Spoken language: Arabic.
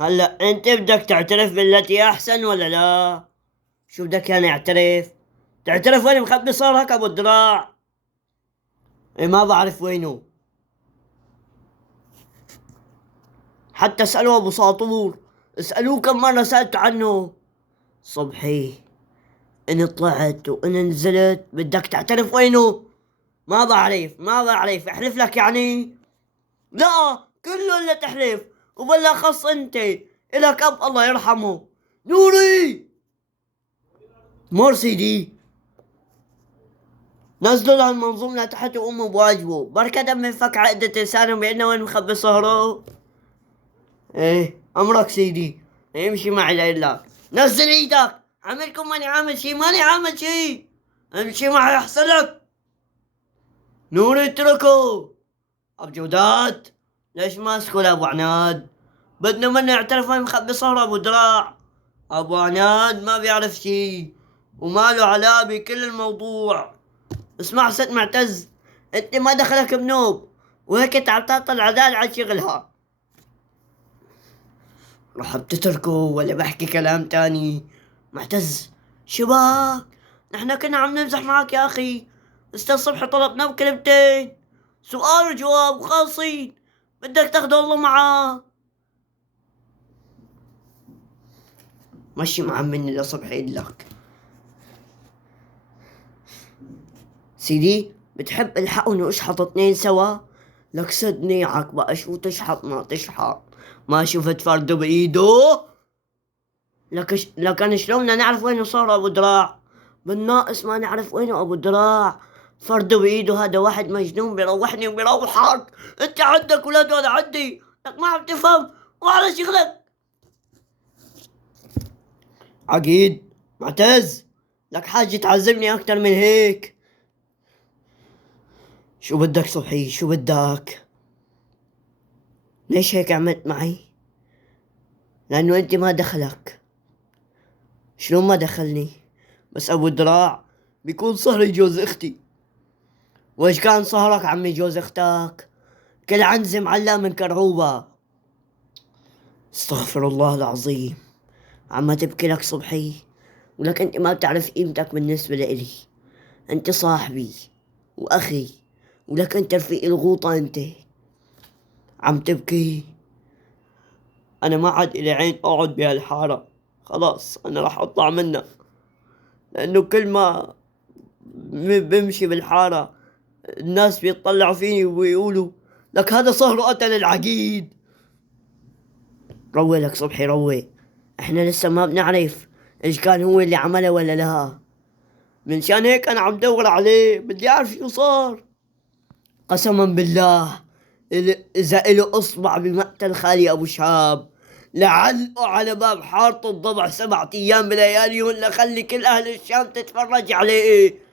هلا انت بدك تعترف بالتي احسن ولا لا؟ شو بدك يعني اعترف؟ تعترف وين مخبي صارك ابو الدراع؟ ايه ما بعرف وينه. حتى اسألوا ابو ساطور، اسألوه كم مرة سألته عنه. صبحي، ان طلعت وان نزلت بدك تعترف وينه؟ ما بعرف احلف لك يعني؟ لا، كله الا تحلف، وبالاخص انت الك اب الله يرحمه. نوري، مرسيدي، نزلوا له المنظومة تحت وقوموا بواجبه. بركة دم انفك عقدة لسانه بأنه وين مخبي صهره. ايه امرك سيدي، امشي معي لإلك. نزل ايدك، عملكم ماني عامل شي. امشي معي احسن لك. نور اتركه. ابو جودات، ليش ماسكه لابو عناد؟ بدنا منه يعترف وين مخبي صهره ابو دراع. ابو عناد ما بيعرف شي، وما له علاقة بكل الموضوع. اسمع ست معتز، انت ما دخلك بنوب، وهيك تعطل العدال على شغلها. راح بتتركه ولا بحكي كلام تاني؟ معتز، شباك، نحن كنا عم نمزح معك يا اخي. استاذ صبحي طلبنا بكلمتين، سؤال وجواب وخالصين، بدك تاخده الله معاه. مشي مع مني لصبحي لك. سيدي، بتحب الحقهم واشحط اثنين سوا؟ لك سدني عقبة شو تشحط ما تشحط، ما شفت فرده بإيده؟ لكن شلون بدنا نعرف وينه صار أبو دراع؟ بالناقص ما نعرف وينه أبو دراع. فرده بإيده هذا واحد مجنون بيروحني وبيروحك. أنت عندك ولاد وأنا عندي، لك ما عم تفهم وعلى شغلك. عقيد، معتز، لك حاجة تعذبني أكتر من هيك؟ شو بدك صبحي، شو بدك؟ ليش هيك عملت معي؟ لأنه أنت ما دخلك. شلون ما دخلني؟ بس أبو الدراع بيكون صهري جوز أختي. وإيش كان صهرك عمي جوز أختك؟ كل عنزة معلقة من كرعوبة. استغفر الله العظيم. عم تبكي لك صبحي، ولك أنت ما بتعرف قيمتك بالنسبة لإلي. أنت صاحبي وأخي، ولك أنت رفيق الغوطة. أنت عم تبكي؟ أنا ما عاد إلي عين أقعد بهالحارة. خلاص أنا راح أطلع منها، لأنه كل ما بمشي بالحارة الناس بيطلعوا فيني ويقولوا لك هذا صهره قتل العقيد. روي لك صبحي روي، احنا لسه ما بنعرف ايش كان هو اللي عمله ولا لا. من شان هيك انا عم دور عليه، بدي اعرف شو صار. قسما بالله، اذا إله اصبع بمقتل خالي ابو شهاب لعلقه على باب حارته الضبع 7 ايام بلياليهم، لخلي كل اهل الشام تتفرج عليه.